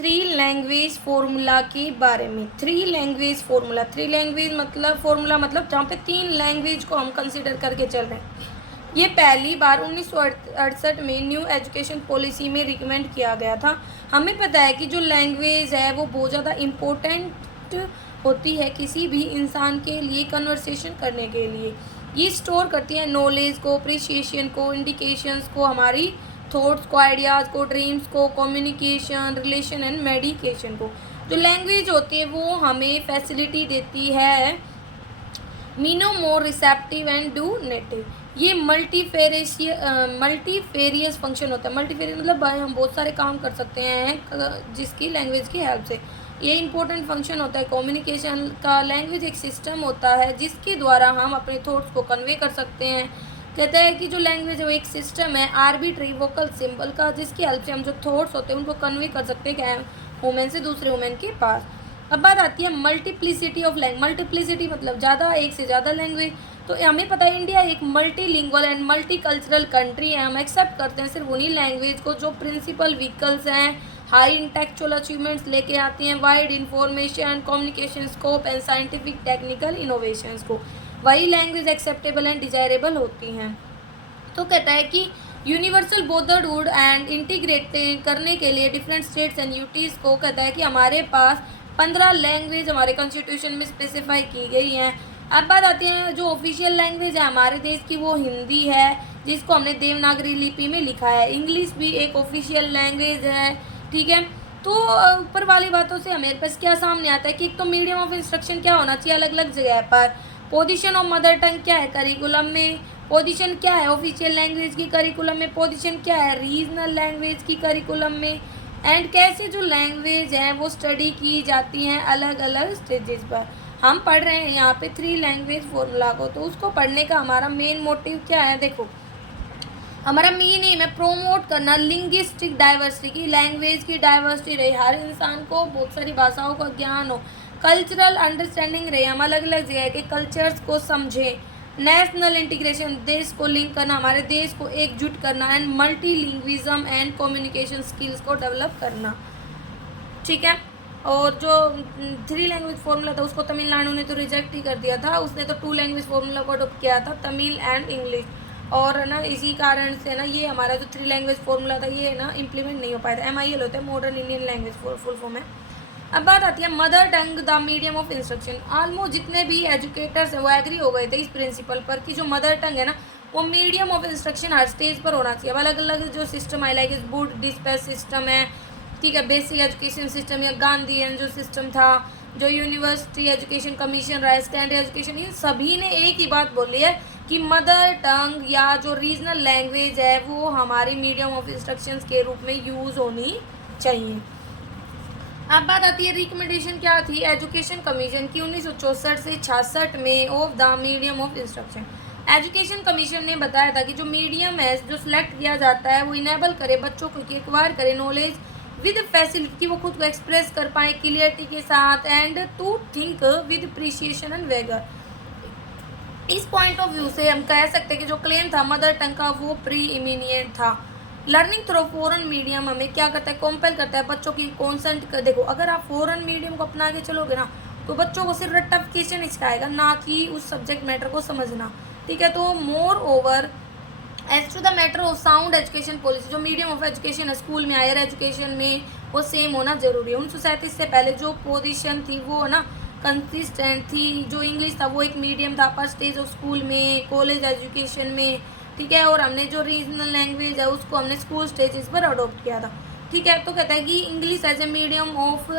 Three language formula के बारे में। Three language formula, three language मतलब फार्मूला मतलब जहाँ पे 3 लैंग्वेज को हम कंसिडर करके चल रहे हैं। ये पहली बार 1968 में न्यू एजुकेशन पॉलिसी में रिकमेंड किया गया था। हमें पता है कि जो लैंग्वेज है वो बहुत ज़्यादा इम्पोर्टेंट होती है किसी भी इंसान के लिए कन्वर्सेशन करने के लिए। ये स्टोर करती है नॉलेज को, अप्रिसिएशन को, इंडिकेशंस को, हमारी थॉट्स को, आइडियाज़ को, ड्रीम्स को, कम्युनिकेशन, रिलेशन एंड मेडिकेशन को। जो लैंग्वेज होती है वो हमें फैसिलिटी देती है मीनो more receptive and denotative. ये मल्टीफेरियस फंक्शन होता है। मल्टीफेरियस मतलब हम बहुत सारे काम कर सकते हैं जिसकी लैंग्वेज की हेल्प से। ये इंपॉर्टेंट फंक्शन होता है कम्युनिकेशन का। लैंग्वेज एक सिस्टम होता है जिसके द्वारा हम अपने थॉट्स को कन्वे कर सकते हैं। कहते हैं कि जो लैंग्वेज है वो एक सिस्टम है आर्बिट्री वोकल सिंबल का, जिसकी हेल्प से हम जो थॉट्स होते हैं उनको कन्वे कर सकते हैं वुमेन से दूसरे वुमेन के पास। अब बात आती है मल्टीप्लिसिटी ऑफ लैंग्वेज। मल्टीप्लिसिटी मतलब ज़्यादा, एक से ज़्यादा लैंग्वेज। तो हमें पता है इंडिया एक मल्टीलिंगुअल एंड मल्टीकल्चरल कंट्री है। हम एक्सेप्ट करते हैं सिर्फ उन्हीं लैंग्वेज को जो प्रिंसिपल व्हीकल्स हैं, हाई इंटेलेक्चुअल अचीवमेंट्स लेके आती हैं, wide information, communication scope and scientific technical innovations को। वही लैंग्वेज एक्सेप्टेबल एंड डिजायरेबल होती हैं। तो कहता है कि यूनिवर्सल बोथरहुड एंड इंटीग्रेट करने के लिए डिफरेंट स्टेट्स एंड यूटीज़ को कहता है कि हमारे पास 15 लैंग्वेज हमारे कॉन्स्टिट्यूशन में स्पेसिफाई की गई हैं। अब बात आती है जो ऑफिशियल लैंग्वेज है हमारे देश की वो हिंदी है, जिसको हमने देवनागरी लिपि में लिखा है। इंग्लिश भी एक ऑफिशियल लैंग्वेज है, ठीक है। तो ऊपर वाली बातों से हमारे पास क्या सामने आता है कि एक तो मीडियम ऑफ इंस्ट्रक्शन क्या होना चाहिए अलग अलग जगह पर। पोजीशन ऑफ मदर टंग क्या है करिकुलम में, पोजीशन क्या है ऑफिशियल लैंग्वेज की करिकुलम में, पोजीशन क्या है रीजनल लैंग्वेज की करिकुलम में, एंड कैसे जो लैंग्वेज हैं वो स्टडी की जाती हैं अलग अलग स्टेजेस पर। हम पढ़ रहे हैं यहाँ पे थ्री लैंग्वेज फॉर्मूला को, तो उसको पढ़ने का हमारा मेन मोटिव क्या है। देखो हमारा मेन एम है प्रोमोट करना लिंग्विस्टिक डाइवर्सिटी की, लैंग्वेज की डाइवर्सिटी रहे, हर इंसान को बहुत सारी भाषाओं का ज्ञान हो, कल्चरल अंडरस्टैंडिंग रहे, हम अलग अलग जगह के कल्चर्स को समझें, नेशनल इंटीग्रेशन देश को लिंक करना, हमारे देश को एकजुट करना, एंड मल्टीलिंग्विज्म एंड कम्युनिकेशन स्किल्स को डेवलप करना, ठीक है। और जो थ्री लैंग्वेज फार्मूला था उसको तमिलनाडु ने तो रिजेक्ट ही कर दिया था, उसने तो 2 लैंग्वेज फार्मूला को अडोप्ट किया था, तमिल एंड इंग्लिश। और ना इसी कारण से ना ये हमारा जो 3 लैंग्वेज फार्मूला था ये ना इम्प्लीमेंट नहीं हो पाया था। MIL होता है modern Indian language full form है। अब बात आती है mother tongue the medium of instruction. Almost जितने भी एजुकेटर्स हैं वो एग्री हो गए थे इस प्रिंसिपल पर कि जो मदर टंग है ना वो medium of instruction her stage पर होना चाहिए। अलग अलग जो सिस्टम है लाइक बुड डिस्पैच सिस्टम है, ठीक है, बेसिक एजुकेशन सिस्टम या गांधीयन जो सिस्टम था, जो यूनिवर्सिटी एजुकेशन कमीशन रहा, स्टैंडर्ड एजुकेशन, इन सभी ने एक ही बात बोली है कि मदर टंग या जो रीजनल लैंग्वेज है वो हमारी मीडियम ऑफ इंस्ट्रक्शंस के रूप में यूज़ होनी चाहिए। अब बात आती है रिकमेंडेशन क्या थी एजुकेशन कमीशन की 1964 से 66 में of the medium of instruction. Education commission ने बताया था कि जो मीडियम है जो सिलेक्ट किया जाता है वो इनेबल करे बच्चों को कि एक्वायर करे नॉलेज विद फैसिलिटी, वो खुद को एक्सप्रेस कर पाए क्लियरिटी के साथ, and to think with appreciation and vigour. इस पॉइंट ऑफ व्यू से हम कह सकते हैं कि जो क्लेम था मदर टंग का वो प्री इमिनिएंट था। लर्निंग थ्रू फॉरेन मीडियम हमें क्या करता है कंपेल करता है बच्चों की कॉन्सेंट कर। देखो अगर आप फॉरेन मीडियम को अपना के चलोगे ना तो बच्चों को सिर्फ रट्टाफिकेशन सिखाएगा ना कि उस सब्जेक्ट मैटर को समझना, ठीक है। तो moreover as to the matter of sound education policy, जो मीडियम ऑफ एजुकेशन है स्कूल में हायर एजुकेशन में वो सेम होना जरूरी है। 1937 से पहले जो पोजीशन थी वो ना कंसिस्टेंट थी। जो इंग्लिश था वो एक मीडियम था फर्स्ट स्टेज ऑफ स्कूल में, कॉलेज एजुकेशन में, ठीक है। और हमने जो रीजनल लैंग्वेज है उसको हमने स्कूल स्टेजेस पर अडोप्ट किया था, ठीक है। तो कहता है कि English as a medium of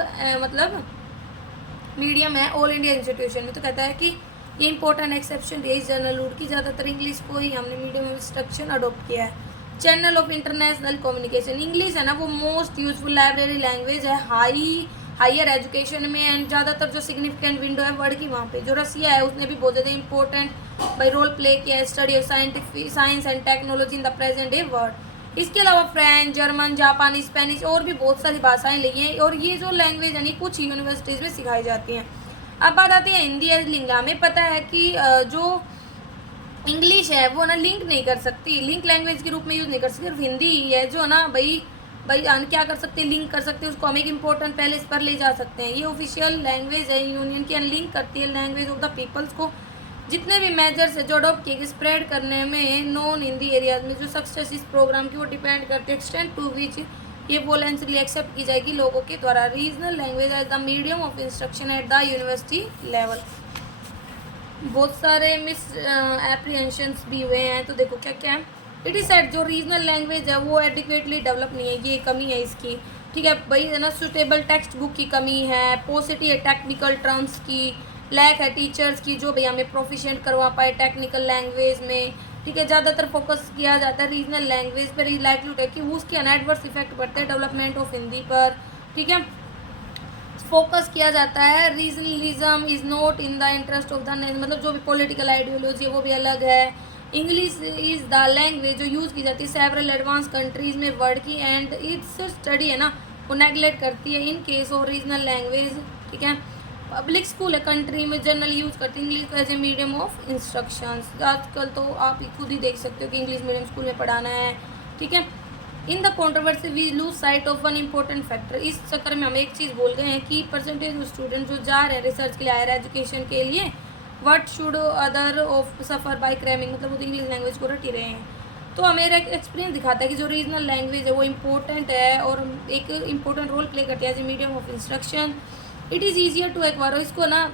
मतलब मीडियम है ऑल इंडिया इंस्टीट्यूशन में। तो कहता है कि ये इंपॉर्टेंट एक्सेप्शन रही जनरल रूट की, ज़्यादातर इंग्लिश को ही हमने मीडियम ऑफ इंस्ट्रक्शन अडोप्ट किया है। Channel of international communication, English है ना वो मोस्ट यूजफुल लाइब्रेरी लैंग्वेज है हायर एजुकेशन में, एंड ज़्यादातर जो सिग्निफिकेंट विंडो है वर्ड की वहाँ पे। जो रसिया है उसने भी बहुत ज़्यादा इंपॉर्टेंट बाई रोल प्ले किया है study of science and technology in the present day world. इसके अलावा फ्रेंच, जर्मन, जापानी, स्पेनिश और भी बहुत सारी भाषाएं ली हैं, और ये जो लैंग्वेज है कुछ यूनिवर्सिटीज़ में सिखाई जाती हैं। अब बात आती है हिंदी एज लिंग। हमें पता है कि जो इंग्लिश है वो ना लिंक नहीं कर सकती, लिंक लैंग्वेज के रूप में यूज़ नहीं कर सकती, सिर्फ हिंदी ही है जो ना भाई भाई हम क्या कर सकते हैं, लिंक कर सकते हैं उसको, हम एक इम्पोर्टेंट पैलेस पर ले जा सकते हैं। ये ऑफिशियल लैंग्वेज है यूनियन की, लिंक करती है लैंग्वेज ऑफ द पीपल्स को। जितने भी मेजर्स है जो अडॉप्ट किए गए स्प्रेड करने में नॉन हिंदी एरियाज में जो सक्सेस इस प्रोग्राम की वो डिपेंड करते हैं एक्सटेंड टू विच ये वॉलेंटरली एक्सेप्ट की जाएगी लोगों के द्वारा। Regional language as the medium of instruction at the university level. बहुत सारे मिस एप्रीहेंशंस भी हुए हैं, तो देखो क्या क्या है। इट इज सेड जो रीजनल लैंग्वेज है वो एडिक्वेटली डेवलप नहीं है, ये कमी है इसकी, ठीक है भाई, है ना। सुटेबल टेक्स्ट बुक की कमी है, पोसिटी है टेक्निकल टर्म्स की, लैक है टीचर्स की जो भाई हमें प्रोफिशिएंट करवा पाए टेक्निकल लैंग्वेज में, ठीक है। ज़्यादातर फोकस किया जाता है रीजनल लैंग्वेज पर, लाइक्लीहुड है कि उसके एडवर्स इफेक्ट पड़ते हैं डेवलपमेंट ऑफ हिंदी पर, ठीक है। फोकस किया जाता है regionalism is not in the interest of the, मतलब जो भी पॉलिटिकल आइडियोलॉजी है वो भी अलग है। इंग्लिश इज़ द लैंग्वेज जो यूज़ की जाती है सेवरल एडवांस कंट्रीज़ में वर्ड की, एंड इट्स स्टडी है ना वो नेगलेक्ट करती है in case of regional language, ठीक है। पब्लिक स्कूल है कंट्री में जनरली यूज़ करती है English as a medium of instructions. आजकल तो आप खुद ही देख सकते हो कि इंग्लिश मीडियम स्कूल में पढ़ाना है, ठीक है। In the controversy we lose sight of one important factor. इस चक्कर में हम एक चीज़ बोल गए हैं कि परसेंटेज ऑफ स्टूडेंट जो जा रहे हैं रिसर्च के लिए, हायर एजुकेशन के लिए, what should other of suffer by cramming, मतलब वो तो इंग्लिश लैंग्वेज को रट ही रहे हैं। तो हमें एक एक्सपीरियंस दिखाता है कि जो रीजनल लैंग्वेज है वो इम्पोर्टेंट है और एक इम्पोर्टेंट रोल प्ले करती है as a medium of instruction. It is easier to acquire, इसको ना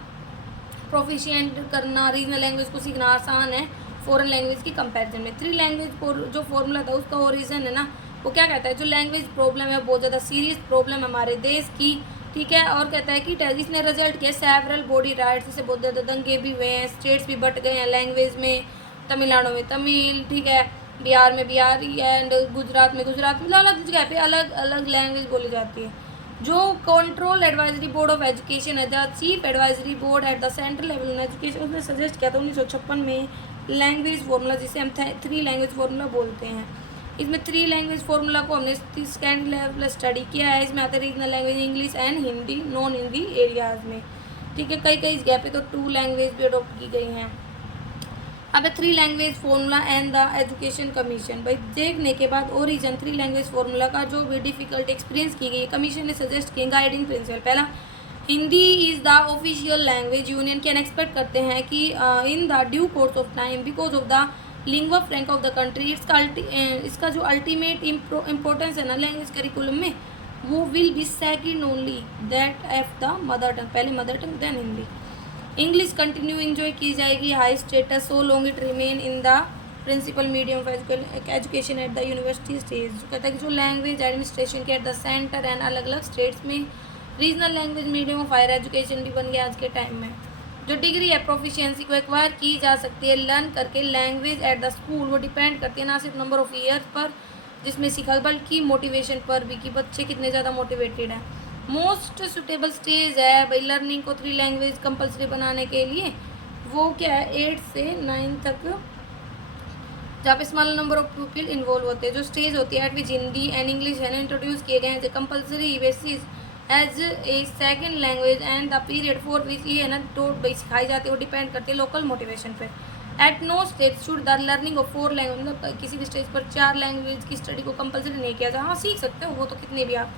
प्रोफिशिएंट करना, रीजनल लैंग्वेज को सीखना आसान है फॉरेन लैंग्वेज की कंपैरिजन में। थ्री लैंग्वेज जो फॉर्मूला था उसका ओरिजिन है ना वो क्या कहता है, जो लैंग्वेज प्रॉब्लम है बहुत ज़्यादा सीरियस प्रॉब्लम है हमारे देश की, ठीक है। और कहता है कि इसने रिजल्ट किया सेवरल बॉडी राइट्स से बहुत ज़्यादा दंगे भी हुए हैं, स्टेट्स भी बट गए हैं लैंग्वेज में, तमिलनाडु में तमिल, ठीक है, बिहार में बिहारी एंड गुजरात में गुजरात, मतलब अलग जगह पे अलग अलग लैंग्वेज बोली जाती है। जो control advisory board of education है, the chief advisory board at the central level on education, उसने सजेस्ट किया था 1956 में लैंग्वेज फार्मूला, जिसे हम थ्री लैंग्वेज फार्मूला बोलते हैं। इसमें थ्री लैंग्वेज फार्मूला को हमने सेकेंड लेवल स्टडी किया है। इसमें आता है regional language English and Hindi non Hindi areas में, ठीक है। कई कई जगह पे तो टू लैंग्वेज भी अडोप्ट की गई हैं। अब है three language formula and the education commission. भाई देखने के बाद ओरिजिन थ्री लैंग्वेज फार्मूला का जो भी डिफिकल्ट एक्सपीरियंस की गई है, कमीशन ने सजेस्ट किए गाइडिंग प्रिंसिपल। पहला, Hindi is the official language union can expect करते हैं कि in the due course of time because of the lingua फ्रैंका of the country, इसका जो अल्टीमेट इम्पोर्टेंस है ना लैंग्वेज करिकुलम में वो will be second only that of the mother tongue, पहले mother tongue then Hindi. English continue enjoy की जाएगी high status so long it remain in the principal medium of education at the university stage. जो कहता है कि जो language administration के at the centre and अलग अलग स्टेट्स में regional language medium of higher education भी बन गया आज के टाइम में। जो डिग्री है प्रोफिशिएंसी को एक्वायर की जा सकती है लर्न करके लैंग्वेज एट द स्कूल, वो डिपेंड करती है ना सिर्फ नंबर ऑफ ईयर्स पर जिसमें सीखा बल्कि मोटिवेशन पर भी कि बच्चे कितने ज़्यादा मोटिवेटेड हैं। मोस्ट सुटेबल स्टेज है भाई लर्निंग को थ्री लैंग्वेज कंपलसरी बनाने के लिए, वो क्या है 8 से 9 तक, जहाँ पे small number of people involve होते हैं। जो स्टेज होती है at which Hindi and English है ना इंट्रोड्यूस किए गए हैं compulsory basis as a second language and the period for which ये है ना टोट भाई सिखाई जाती है वो डिपेंड करती है लोकल मोटिवेशन पे। At no stage should the learning of 4 language, मतलब किसी भी स्टेज पर 4 लैंग्वेज की स्टडी को कंपलसरी नहीं किया जाए, हाँ सीख सकते हो वो तो कितने भी आप।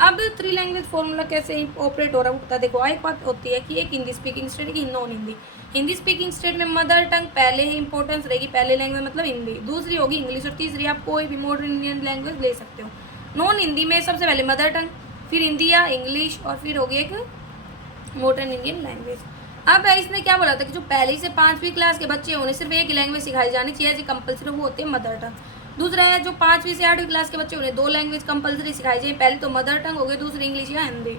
अब थ्री लैंग्वेज फॉर्मूला कैसे ऑपरेट हो रहा है उठता देखो। एक बात होती है कि एक हिंदी स्पीकिंग स्टेट की non Hindi, Hindi speaking state में मदर टंग पहले ही इंपॉर्टेंस रहेगी, पहले लैंग्वेज मतलब हिंदी, दूसरी होगी इंग्लिश और तीसरी आप कोई भी मॉडर्न इंडियन लैंग्वेज ले सकते हो। नॉन हिंदी में सबसे पहले मदर टंग, फिर हिंदी या इंग्लिश और फिर होगी एक मॉडर्न इंडियन लैंग्वेज। अब इसने क्या बोला था कि जो पहली से 5वीं क्लास के बच्चे उन्हें सिर्फ एक लैंग्वेज सिखाई जानी चाहिए जो कंपलसरी, वो होती है मदर टंग। दूसरा है जो 5वीं से 8वीं क्लास के बच्चे उन्हें 2 लैंग्वेज कंपलसरी सिखाई जाए, पहले तो मदर टंग हो गई, दूसरी इंग्लिश या हिंदी।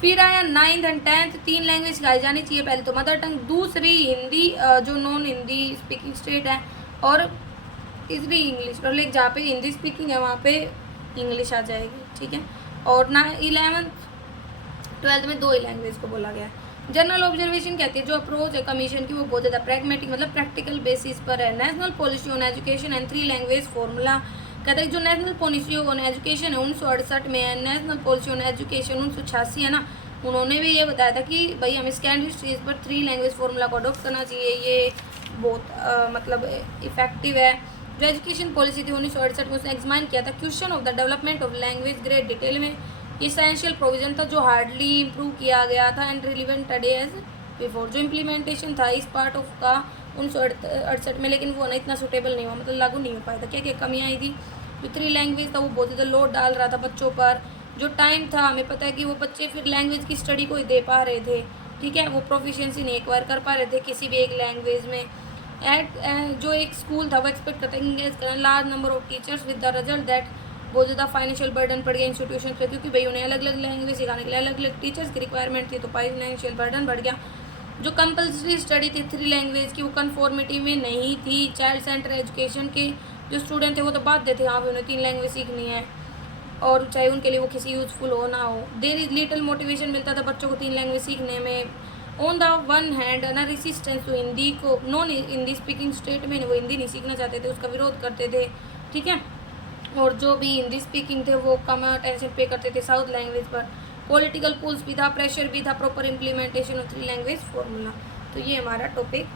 फिर आया 9th एंड 10th 3 लैंग्वेज सिखाई जानी चाहिए, पहले तो मदर टंग, दूसरी हिंदी जो नॉन हिंदी स्पीकिंग स्टेट है, और तीसरी इंग्लिश, और लाइक जहाँ पे हिंदी स्पीकिंग है वहाँ पे इंग्लिश आ जाएगी, ठीक है। और 11th 12th में 2 ही लैंग्वेज को बोला गया है। जनरल ऑब्जर्वेशन कहती है जो अप्रोच है कमीशन की वो बहुत ज़्यादा प्रैग्मेटिक मतलब प्रैक्टिकल बेसिस पर है। National policy on education and three language formula कहता है जो नेशनल पॉलिसी ऑन एजुकेशन है 1968 में है, नेशनल पॉलिसी ऑन एजुकेशन 1986 है ना, उन्होंने भी ये बताया था कि भाई हमें सेकेंडरी स्टेज पर 3 लैंग्वेज फॉर्मूला को अडोप्ट करना चाहिए, ये बहुत मतलब इफ़ेक्टिव है। जो एजुकेशन पॉलिसी थी 1968 में, उसने एग्जामाइन किया था question of the development of language great detail में। इसेंशियल प्रोविजन था जो हार्डली इम्प्रूव किया गया था and relevant today as before. जो इम्प्लीमेंटेशन था इस पार्ट ऑफ का 1968 में, लेकिन वो ना इतना सूटेबल नहीं हुआ, मतलब लागू नहीं हो पाया था। क्या क्या कमियाँ आई थी? जो 3 लैंग्वेज था वो बहुत ज़्यादा लोड डाल रहा था बच्चों पर। जो टाइम था, हमें पता है कि वो बच्चे फिर लैंग्वेज की स्टडी को ही दे पा रहे थे, ठीक है, वो प्रोफिशिएंसी नहीं एक्वायर कर पा रहे थे किसी भी एक लैंग्वेज में। जो एक स्कूल था वो एक्सपेक्ट करता है इंगेज करना large number of teachers with the result that बहुत ज़्यादा फाइनेंशियल बर्डन पड़ गया इंस्टीट्यूशन पे, क्योंकि भाई उन्हें अलग अलग लैंग्वेज सिखाने के लिए अलग अलग टीचर्स की रिक्वायरमेंट थी, तो फाइनेंशियल बर्डन बढ़ गया। जो कंपल्सरी स्टडी थी 3 लैंग्वेज की वो कन्फॉर्मिटी में नहीं थी। चाइल्ड सेंटर एजुकेशन के जो स्टूडेंट थे वो तो बाध्य थे, हाँ भी उन्हें 3 लैंग्वेज सीखनी है, और चाहे उनके लिए वो किसी यूज़फुल हो ना हो। देर इज लिटल मोटिवेशन मिलता था बच्चों को 3 लैंग्वेज सीखने में। ऑन द वन हैंड ना रेसिस्टेंस टू हिंदी को, नॉन हिंदी स्पीकिंग स्टेट में वो हिंदी नहीं सीखना चाहते थे, उसका विरोध करते थे, ठीक है। और जो भी हिंदी स्पीकिंग थे वो कम अटेंशन पे करते थे साउथ लैंग्वेज पर। पॉलिटिकल पुल्स भी था, प्रेशर भी था, proper implementation of 3 language formula. तो ये हमारा टॉपिक